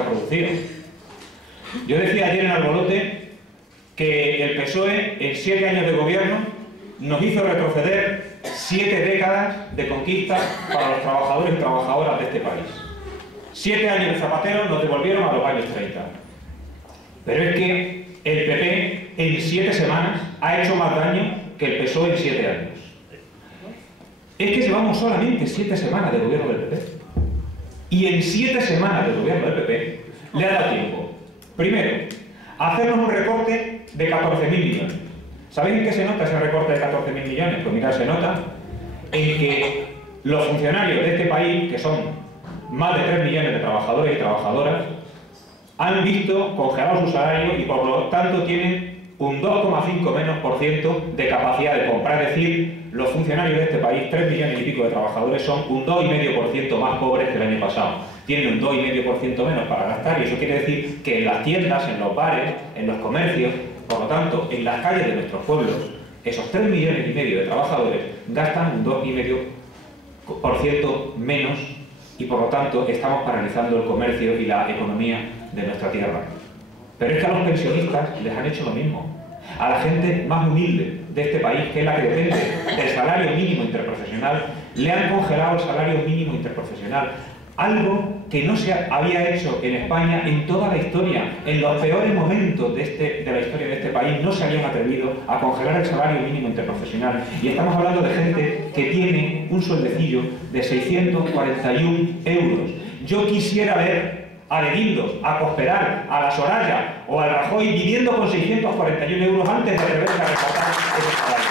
se ha producido. Yo decía ayer en Albolote que el PSOE, en 7 años de gobierno, nos hizo retroceder 7 décadas de conquista para los trabajadores y trabajadoras de este país. 7 años de Zapatero nos devolvieron a los años 30. Pero es que el PP en 7 semanas ha hecho más daño que el PSOE en 7 años. Es que llevamos solamente 7 semanas de gobierno del PP. Y en 7 semanas de gobierno del PP le ha dado tiempo, primero, a hacernos un recorte de 14.000 millones. ¿Sabéis en qué se nota ese recorte de 14.000 millones? Pues mirad, se nota en que los funcionarios de este país, que son más de 3 millones de trabajadores y trabajadoras, han visto congelado su salario y por lo tanto tienen un 2,5% menos de capacidad de compra. Es decir, los funcionarios de este país, 3 millones y pico de trabajadores, son un 2,5% más pobres que el año pasado. Tienen un 2,5% menos para gastar y eso quiere decir que en las tiendas, en los bares, en los comercios, por lo tanto, en las calles de nuestros pueblos, esos 3 millones y medio de trabajadores gastan un 2,5% menos y por lo tanto estamos paralizando el comercio y la economía de nuestra tierra. Pero es que a los pensionistas les han hecho lo mismo. A la gente más humilde de este país, que es la que depende del salario mínimo interprofesional, le han congelado el salario mínimo interprofesional. Algo que no se había hecho en España en toda la historia. En los peores momentos de la historia de este país no se habían atrevido a congelar el salario mínimo interprofesional. Y estamos hablando de gente que tiene un sueldecillo de 641 euros. Yo quisiera ver a De Guindos, a Cospedal, a la Soraya o al Rajoy viviendo con 641 euros antes de atreverse a recortar ese salario.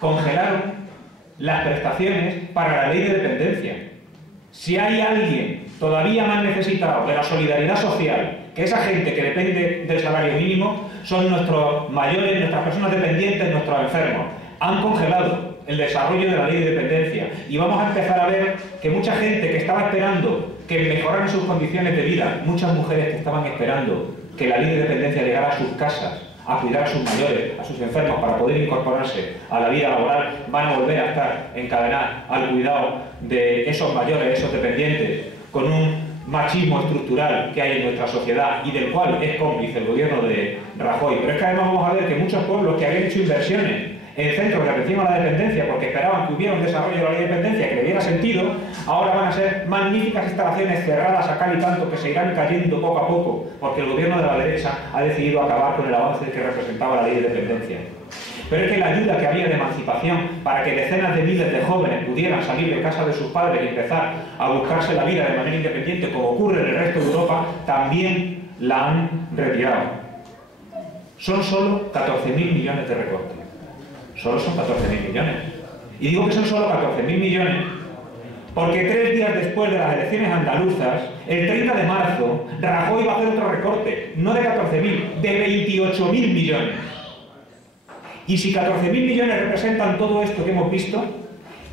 Congelaron las prestaciones para la ley de dependencia. Si hay alguien todavía más necesitado de la solidaridad social que esa gente que depende del salario mínimo, son nuestros mayores, nuestras personas dependientes, nuestros enfermos. Han congelado el desarrollo de la ley de dependencia y vamos a empezar a ver que mucha gente que estaba esperando que mejoraran sus condiciones de vida, muchas mujeres que estaban esperando que la ley de dependencia llegara a sus casas, a cuidar a sus mayores, a sus enfermos para poder incorporarse a la vida laboral, van a volver a estar encadenadas al cuidado de esos mayores, esos dependientes, con un machismo estructural que hay en nuestra sociedad y del cual es cómplice el gobierno de Rajoy. Pero es que además vamos a ver que muchos pueblos que habían hecho inversiones en centros de atención a la dependencia porque esperaban que hubiera un desarrollo de la ley de dependencia que le diera sentido, ahora van a ser magníficas instalaciones cerradas a cal y canto que se irán cayendo poco a poco porque el gobierno de la derecha ha decidido acabar con el avance que representaba la ley de dependencia. Pero es que la ayuda que había de emancipación para que decenas de miles de jóvenes pudieran salir de casa de sus padres y empezar a buscarse la vida de manera independiente, como ocurre en el resto de Europa, también la han retirado. Son solo 14.000 millones de recortes. Solo son 14.000 millones. Y digo que son solo 14.000 millones porque 3 días después de las elecciones andaluzas, el 30 de marzo, Rajoy va a hacer otro recorte, no de 14.000, de 28.000 millones. Y si 14.000 millones representan todo esto que hemos visto,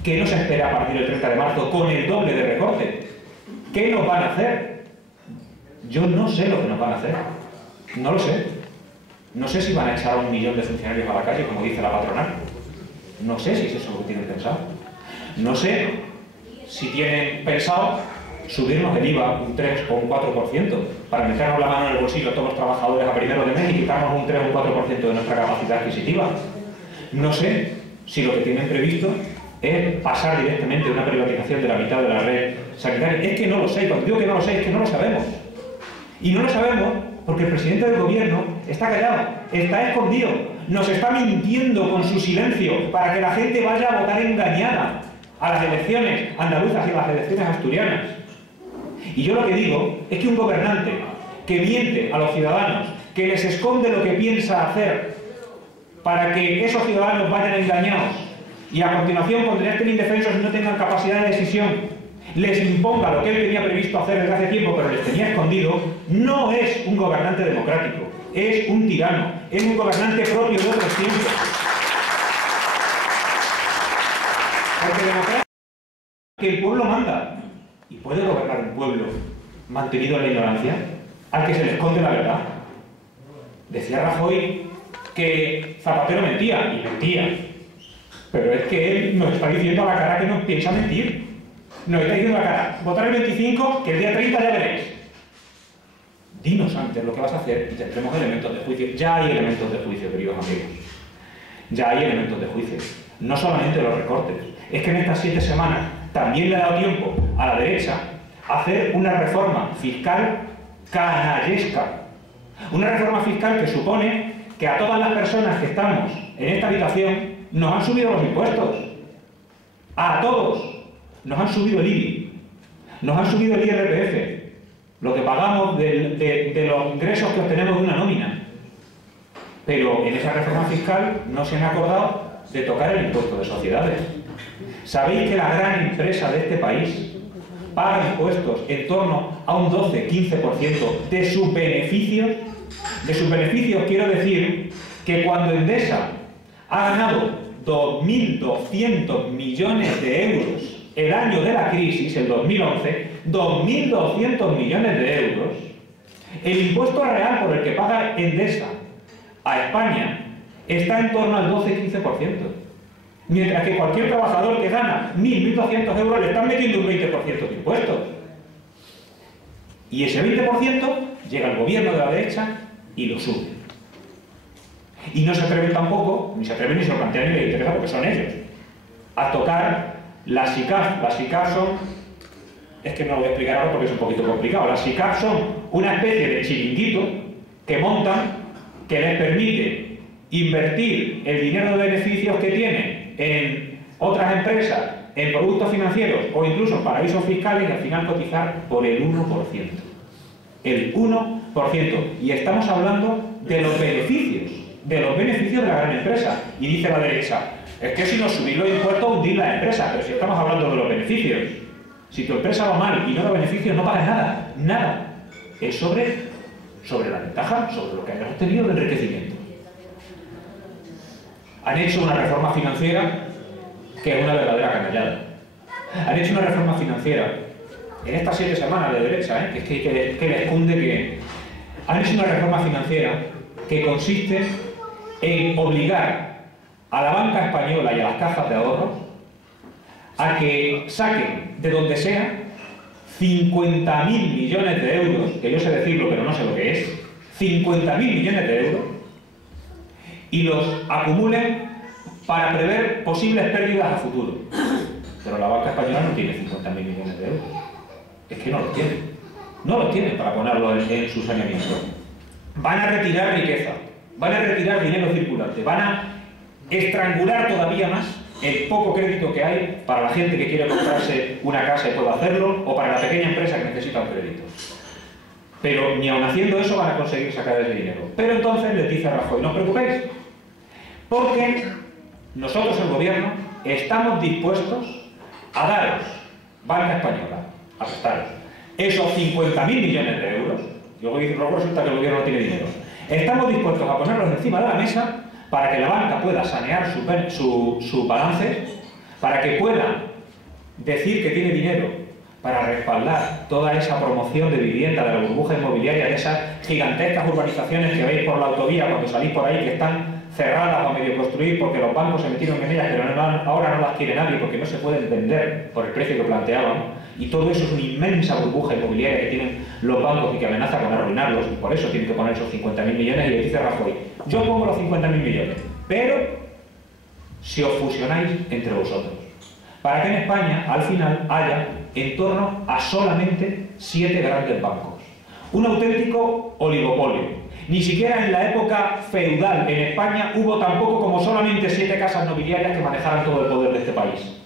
¿qué nos espera a partir del 30 de marzo con el doble de recorte? ¿Qué nos van a hacer? Yo no sé lo que nos van a hacer. No lo sé. No sé si van a echar a 1 millón de funcionarios a la calle, como dice la patronal. No sé si es eso lo que tienen pensado. No sé si tienen pensado subirnos el IVA un 3 o un 4% para meternos la mano en el bolsillo a todos los trabajadores a primero de mes y quitarnos un 3 o un 4% de nuestra capacidad adquisitiva. No sé si lo que tienen previsto es pasar directamente una privatización de la mitad de la red sanitaria. Es que no lo sé. Cuando digo que no lo sé, es que no lo sabemos. Y no lo sabemos porque el presidente del gobierno está callado, está escondido, nos está mintiendo con su silencio para que la gente vaya a votar engañada a las elecciones andaluzas y a las elecciones asturianas. Y yo lo que digo es que un gobernante que miente a los ciudadanos, que les esconde lo que piensa hacer para que esos ciudadanos vayan engañados y a continuación, cuando ya estén indefensos y no tengan capacidad de decisión, les imponga lo que él tenía previsto hacer desde hace tiempo, pero les tenía escondido, no es un gobernante democrático, es un tirano, es un gobernante propio de otros tiempos. Porque democracia es que el pueblo manda. ¿Y puede gobernar un pueblo mantenido en la ignorancia? Al que se le esconde la verdad. Decía Rajoy que Zapatero mentía, y mentía. Pero es que él nos está diciendo a la cara que nos piensa mentir. Nos está diciendo a la cara, votar el 25, que el día 30 ya veréis. Dinos antes lo que vas a hacer y tendremos elementos de juicio. Ya hay elementos de juicio, queridos amigos. Ya hay elementos de juicio. No solamente los recortes. Es que en estas 7 semanas también le ha dado tiempo a la derecha a hacer una reforma fiscal canallesca. Una reforma fiscal que supone que a todas las personas que estamos en esta habitación nos han subido los impuestos. A todos. Nos han subido el IBI. Nos han subido el IRPF. Lo que pagamos de los ingresos que obtenemos de una nómina. Pero en esa reforma fiscal no se han acordado de tocar el impuesto de sociedades. ¿Sabéis que la gran empresa de este país paga impuestos en torno a un 12-15% de sus beneficios? De sus beneficios quiero decir que cuando Endesa ha ganado 2.200 millones de euros el año de la crisis, el 2011, 2.200 millones de euros, el impuesto real por el que paga Endesa a España está en torno al 12-15%. Mientras que cualquier trabajador que gana 1.200 euros le están metiendo un 20% de impuestos. Y ese 20% llega al gobierno de la derecha y lo sube. Y no se atreven tampoco, ni se atreven ni se lo plantean ni les interesa porque son ellos, a tocar las SICAF. Las SICAF son, es que no lo voy a explicar ahora porque es un poquito complicado, las SICAF son una especie de chiringuito que montan, que les permite invertir el dinero de beneficios que tienen en otras empresas, en productos financieros o incluso en paraísos fiscales y al final cotizar por el 1%. El 1%. Y estamos hablando de los beneficios de la gran empresa. Y dice la derecha, es que si nos subís los impuestos hundís la empresa, pero si estamos hablando de los beneficios. Si tu empresa va mal y no da beneficios, no pagas nada, nada. Es sobre la ventaja, sobre lo que hayas obtenido de enriquecimiento. Han hecho una reforma financiera que es una verdadera canallada. Han hecho una reforma financiera en estas 7 semanas de derecha, que es que les cunde que han hecho una reforma financiera que consiste en obligar a la banca española y a las cajas de ahorros a que saquen de donde sea 50.000 millones de euros, que yo sé decirlo pero no sé lo que es, 50.000 millones de euros, y los acumulen para prever posibles pérdidas a futuro. Pero la banca española no tiene 50.000 millones de euros. Es que no los tiene. No los tiene para ponerlo en su saneamiento. Van a retirar riqueza, van a retirar dinero circulante, van a estrangular todavía más el poco crédito que hay para la gente que quiere comprarse una casa y pueda hacerlo, o para la pequeña empresa que necesita un crédito. Pero ni aun haciendo eso van a conseguir sacar ese dinero. Pero entonces les dice Rajoy, no os preocupéis, porque nosotros, el gobierno, estamos dispuestos a daros, banca española, a prestaros, esos 50.000 millones de euros, y luego resulta que el gobierno no tiene dinero. Estamos dispuestos a ponerlos encima de la mesa para que la banca pueda sanear sus balances, para que pueda decir que tiene dinero para respaldar toda esa promoción de vivienda, de la burbuja inmobiliaria, de esas gigantescas urbanizaciones que veis por la autovía cuando salís por ahí, que están cerradas o medio construir porque los bancos se metieron en ellas, pero ahora no las quiere nadie porque no se pueden vender por el precio que planteaban. Y todo eso es una inmensa burbuja inmobiliaria que tienen los bancos y que amenaza con arruinarlos, y por eso tienen que poner esos 50.000 millones. Y le dice Rajoy, yo pongo los 50.000 millones, pero si os fusionáis entre vosotros, para que en España al final haya en torno a solamente 7 grandes bancos. Un auténtico oligopolio. Ni siquiera en la época feudal en España hubo tampoco como solamente 7 casas nobiliarias que manejaran todo el poder de este país.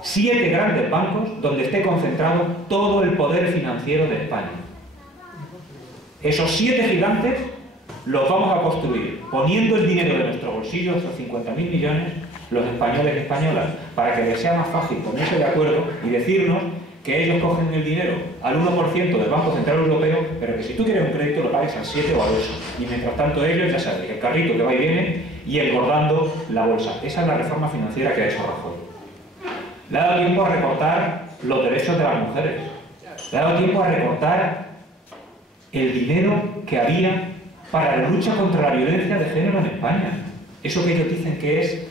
7 grandes bancos donde esté concentrado todo el poder financiero de España. Esos 7 gigantes los vamos a construir poniendo el dinero de nuestro bolsillo, esos 50.000 millones, los españoles y españolas, para que les sea más fácil ponerse de acuerdo y decirnos que ellos cogen el dinero al 1% del Banco Central Europeo, pero que si tú quieres un crédito lo pagues al 7 o al 8. Y mientras tanto ellos, ya sabes, el carrito que va y viene y engordando la bolsa. Esa es la reforma financiera que ha hecho Rajoy. Le ha dado tiempo a recortar los derechos de las mujeres. Le ha dado tiempo a recortar el dinero que había para la lucha contra la violencia de género en España. Eso que ellos dicen que es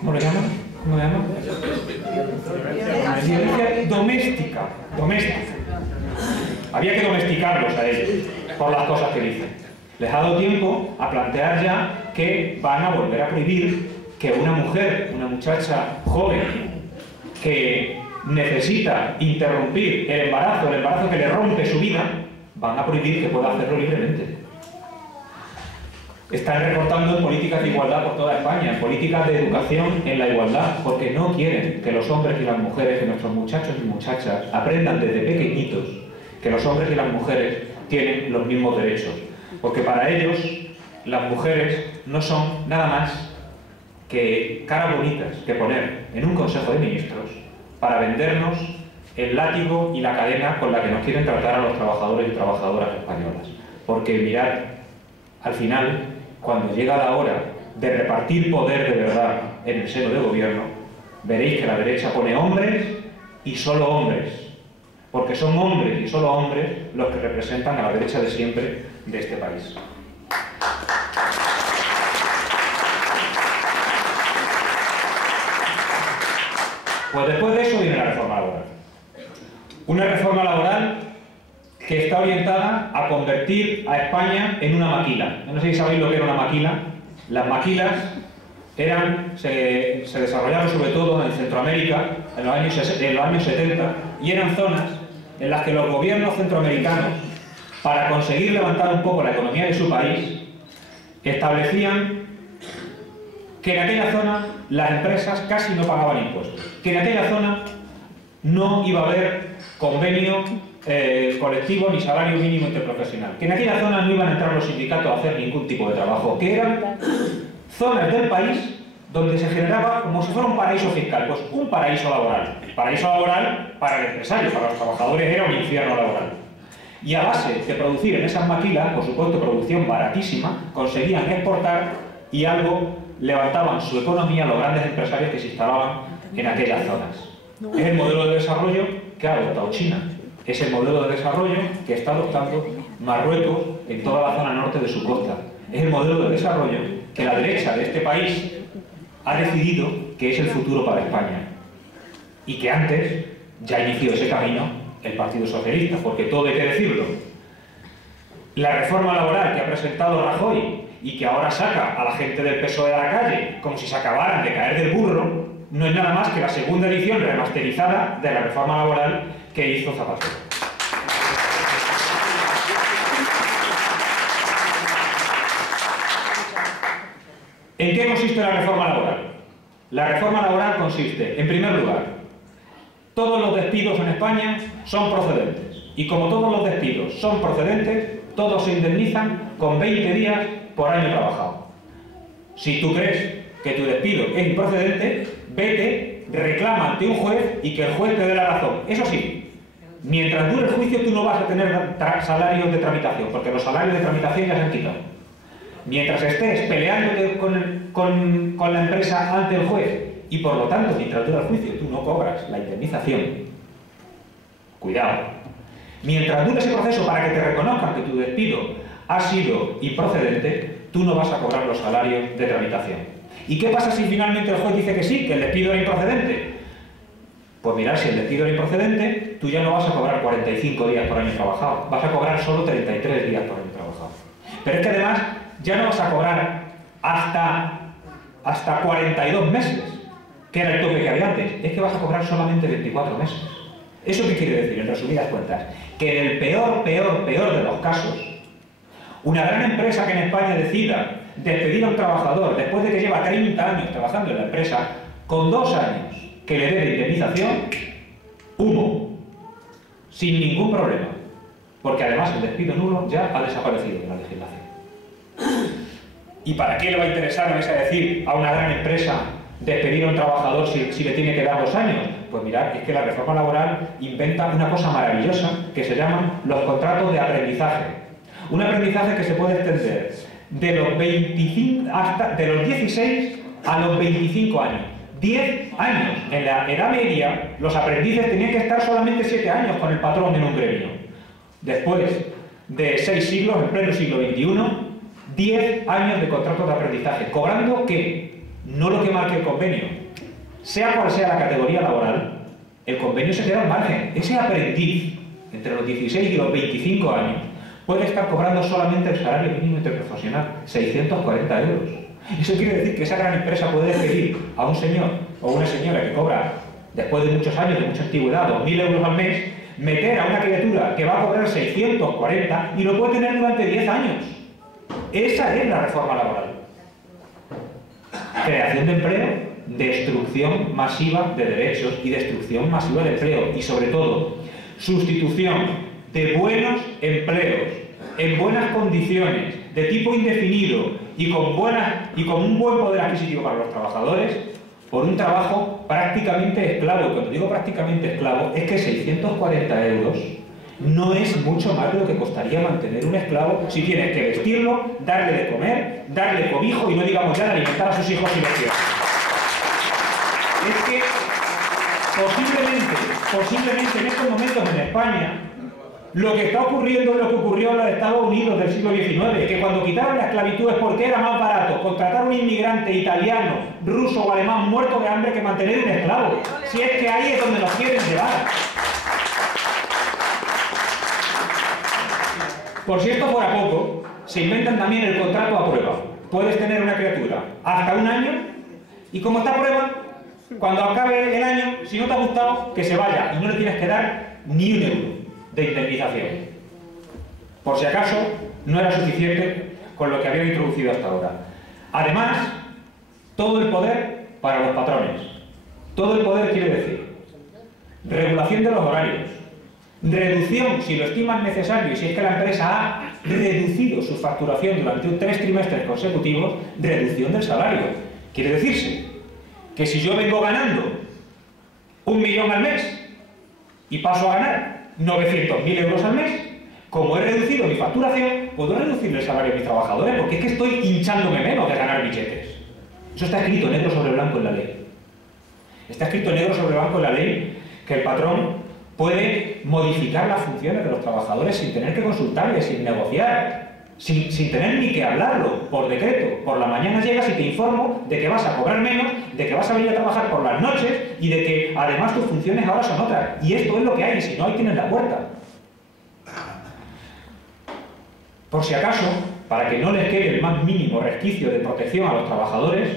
¿Cómo le llaman? ¿Cómo le llaman? Violencia doméstica. Doméstica. Había que domesticarlos a ellos por las cosas que dicen. Les ha dado tiempo a plantear ya que van a volver a prohibir que una mujer, una muchacha joven que necesita interrumpir el embarazo que le rompe su vida, van a prohibir que pueda hacerlo libremente. Están recortando en políticas de igualdad por toda España, en políticas de educación en la igualdad, porque no quieren que los hombres y las mujeres, que nuestros muchachos y muchachas aprendan desde pequeñitos que los hombres y las mujeres tienen los mismos derechos. Porque para ellos las mujeres no son nada más que caras bonitas que poner en un Consejo de Ministros para vendernos el látigo y la cadena con la que nos quieren tratar a los trabajadores y trabajadoras españolas. Porque mirad, al final, cuando llega la hora de repartir poder de verdad en el seno del gobierno, veréis que la derecha pone hombres y solo hombres, porque son hombres y solo hombres los que representan a la derecha de siempre de este país. Pues después de eso viene la reforma laboral. Una reforma laboral que está orientada a convertir a España en una maquila. No sé si sabéis lo que era una maquila. Las maquilas se desarrollaron sobre todo en Centroamérica en los años 70 y eran zonas en las que los gobiernos centroamericanos, para conseguir levantar un poco la economía de su país, establecían que en aquella zona las empresas casi no pagaban impuestos, que en aquella zona no iba a haber convenio colectivo ni salario mínimo interprofesional, que en aquella zona no iban a entrar los sindicatos a hacer ningún tipo de trabajo, que eran zonas del país donde se generaba como si fuera un paraíso fiscal, pues un paraíso laboral. Paraíso laboral para el empresario, para los trabajadores era un infierno laboral. Y a base de producir en esas maquilas, por supuesto producción baratísima, conseguían exportar y algo levantaban su economía los grandes empresarios que se instalaban en aquellas zonas. Es el modelo de desarrollo que ha adoptado China. Es el modelo de desarrollo que está adoptando Marruecos en toda la zona norte de su costa. Es el modelo de desarrollo que la derecha de este país ha decidido que es el futuro para España. Y que antes ya inició ese camino el Partido Socialista, porque todo hay que decirlo. La reforma laboral que ha presentado Rajoy y que ahora saca a la gente del PSOE a la calle como si se acabaran de caer del burro, no es nada más que la segunda edición remasterizada de la reforma laboral que hizo Zapatero. ¿En qué consiste la reforma laboral? La reforma laboral consiste, en primer lugar, todos los despidos en España son procedentes. Y como todos los despidos son procedentes, todos se indemnizan con 20 días por año trabajado. Si tú crees que tu despido es improcedente, vete, reclama ante un juez y que el juez te dé la razón. Eso sí, mientras dure el juicio tú no vas a tener salarios de tramitación, porque los salarios de tramitación ya se han quitado. Mientras estés peleándote con la empresa ante el juez y por lo tanto mientras dura el juicio tú no cobras la indemnización, cuidado. Mientras dure ese proceso para que te reconozcan que tu despido ha sido improcedente, tú no vas a cobrar los salarios de tramitación. ¿Y qué pasa si finalmente el juez dice que sí, que el despido era improcedente? Pues mirad, si el despido era improcedente, tú ya no vas a cobrar 45 días por año trabajado, vas a cobrar solo 33 días por año trabajado. Pero es que además ya no vas a cobrar hasta 42 meses, que era el tope que había antes, es que vas a cobrar solamente 24 meses. ¿Eso qué quiere decir, en resumidas cuentas? Que en el peor de los casos, una gran empresa que en España decida despedir a un trabajador después de que lleva 30 años trabajando en la empresa, con 2 años que le dé de indemnización, humo, sin ningún problema, porque además el despido nulo ya ha desaparecido de la legislación. ¿Y para qué le va a interesar, es decir, a una gran empresa despedir a un trabajador si le tiene que dar 2 años? Pues mirad, es que la reforma laboral inventa una cosa maravillosa que se llaman los contratos de aprendizaje. Un aprendizaje que se puede extender de los 16 a los 25 años. 10 años. En la Edad Media, los aprendices tenían que estar solamente 7 años con el patrón en un gremio. Después de 6 siglos, en pleno siglo XXI, 10 años de contratos de aprendizaje. ¿Cobrando qué? no lo que marque el convenio. Sea cual sea la categoría laboral, el convenio se queda al margen. Ese aprendiz, entre los 16 y los 25 años, puede estar cobrando solamente el salario mínimo interprofesional, 640 euros. Eso quiere decir que esa gran empresa puede despedir a un señor o una señora que cobra, después de muchos años, de mucha antigüedad, 2.000 euros al mes, meter a una criatura que va a cobrar 640 y lo puede tener durante 10 años. Esa es la reforma laboral. Creación de empleo, destrucción masiva de derechos y destrucción masiva de empleo. Y sobre todo, sustitución de buenos empleos en buenas condiciones, de tipo indefinido y con un buen poder adquisitivo para los trabajadores, por un trabajo prácticamente esclavo. Y cuando digo prácticamente esclavo, es que 640 euros no es mucho más de lo que costaría mantener un esclavo si tienes que vestirlo, darle de comer, darle cobijo y no digamos ya de alimentar a sus hijos y los hijos. Es que posiblemente en estos momentos en España lo que está ocurriendo es lo que ocurrió en los Estados Unidos del siglo XIX, que cuando quitaron la esclavitud es porque era más barato contratar a un inmigrante italiano, ruso o alemán muerto de hambre que mantener un esclavo. Si es que ahí es donde nos quieren llevar. Por si esto fuera poco, se inventan también el contrato a prueba. Puedes tener una criatura hasta un año y como está a prueba, cuando acabe el año, si no te ha gustado, que se vaya y no le tienes que dar ni un euro de indemnización. Por si acaso, no era suficiente con lo que habían introducido hasta ahora. Además, todo el poder para los patrones. Todo el poder quiere decir regulación de los horarios, reducción, si lo estiman necesario, y si es que la empresa ha reducido su facturación durante 3 trimestres consecutivos, reducción del salario. Quiere decirse que si yo vengo ganando 1 millón al mes y paso a ganar 900.000 euros al mes, como he reducido mi facturación, puedo reducir el salario de mis trabajadores, porque es que estoy hinchándome menos de ganar billetes. Eso está escrito negro sobre blanco en la ley. Está escrito negro sobre blanco en la ley que el patrón puede modificar las funciones de los trabajadores sin tener que consultarles, sin negociar, sin tener ni que hablarlo, por decreto. Por la mañana llegas y te informo de que vas a cobrar menos, de que vas a venir a trabajar por las noches y de que además tus funciones ahora son otras. Y esto es lo que hay, y si no, ahí tienes la puerta. Por si acaso, para que no les quede el más mínimo resquicio de protección a los trabajadores,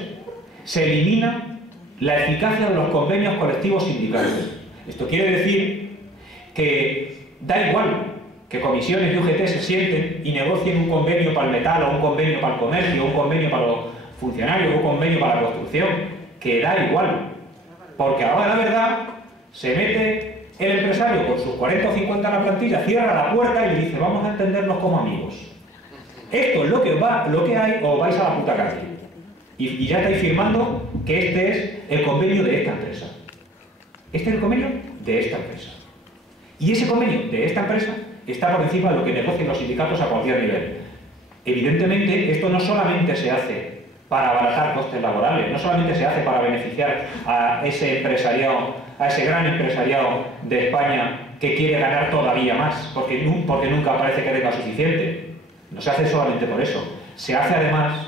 se elimina la eficacia de los convenios colectivos sindicales. Esto quiere decir que da igual que comisiones de UGT se sienten y negocien un convenio para el metal, o un convenio para el comercio, o un convenio para los funcionarios, o un convenio para la construcción, que da igual. Porque ahora la verdad se mete el empresario con sus 40 o 50 en la plantilla, cierra la puerta y le dice vamos a entendernos como amigos. Esto es lo que hay, o vais a la puta calle. Y ya estáis firmando que este es el convenio de esta empresa. Este es el convenio de esta empresa. Y ese convenio de esta empresa está por encima de lo que negocian los sindicatos a cualquier nivel. Evidentemente, esto no solamente se hace para abaratar costes laborales, no solamente se hace para beneficiar a ese empresariado, a ese gran empresariado de España que quiere ganar todavía más, porque nunca parece que tenga suficiente. No se hace solamente por eso. Se hace además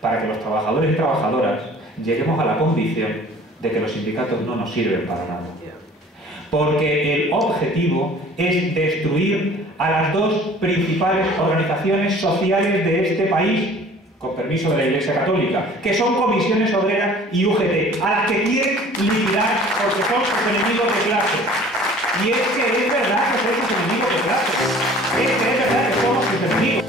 para que los trabajadores y trabajadoras lleguemos a la convicción de que los sindicatos no nos sirven para nada. Porque el objetivo es destruir a las dos principales organizaciones sociales de este país, con permiso de la Iglesia Católica, que son Comisiones Obreras y UGT, a las que quieren liquidar porque son sus enemigos de clase. Y es que es verdad que son sus enemigos de clase. Es que es verdad que somos sus enemigos.